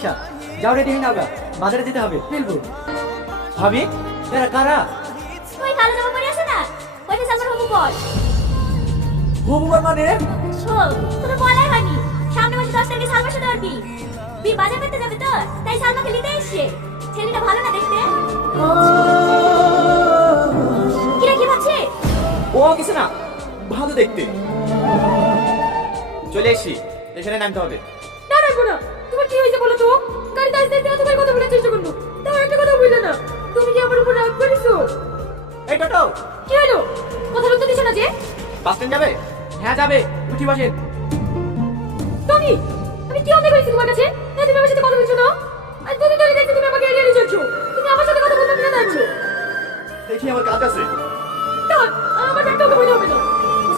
বাসা। যাও রেডি হয়ে নাও গা, বাজারে যেতে হবে ফেলবো। ভাবি এরা কারা? ওই কালো জামা পরে আছে না, ওইটা সালমান হবু বল। হবুবার মানে? শোন, তোকে বলাই হয়নি, সামনে মাসে 10 তারিখে সালমার সাথে ওর বিয়ে বাজার করতে যাবে তো, তাই সালমাকে নিতে এসছে। ছেলেটা ভালো না দেখতে? কিরা কি ভাবছে? ও কিছু না, ভালো দেখতে। চলে এসছি, এখানে নামতে হবে। না রাখবো না। তোমার কি হয়েছে বলো তো? গাড়িতে আসতে আসতে তোমার কথা বলার চেষ্টা করলো, তাও একটা কথা বললে না। তুমি কি আমার উপর রাগ করেছো? এই টোটো, কি হলো? কথার উত্তর দিছো না যে? বাস স্ট্যান্ড যাবে? হ্যাঁ যাবে, উঠি বসেন। টনি, আমি কি অন্যায় করেছি তোমার কাছে? না তুমি আমার সাথে কথা বলছো না? আজ দুদিন ধরে দেখছি তুমি আমাকে এড়িয়ে চলছো। তুমি আমার সাথে কথা বলতে না চাইছো। দেখি আমার কাজ আছে। না, আমার ব্যাগটা ওকে বলে হবে না।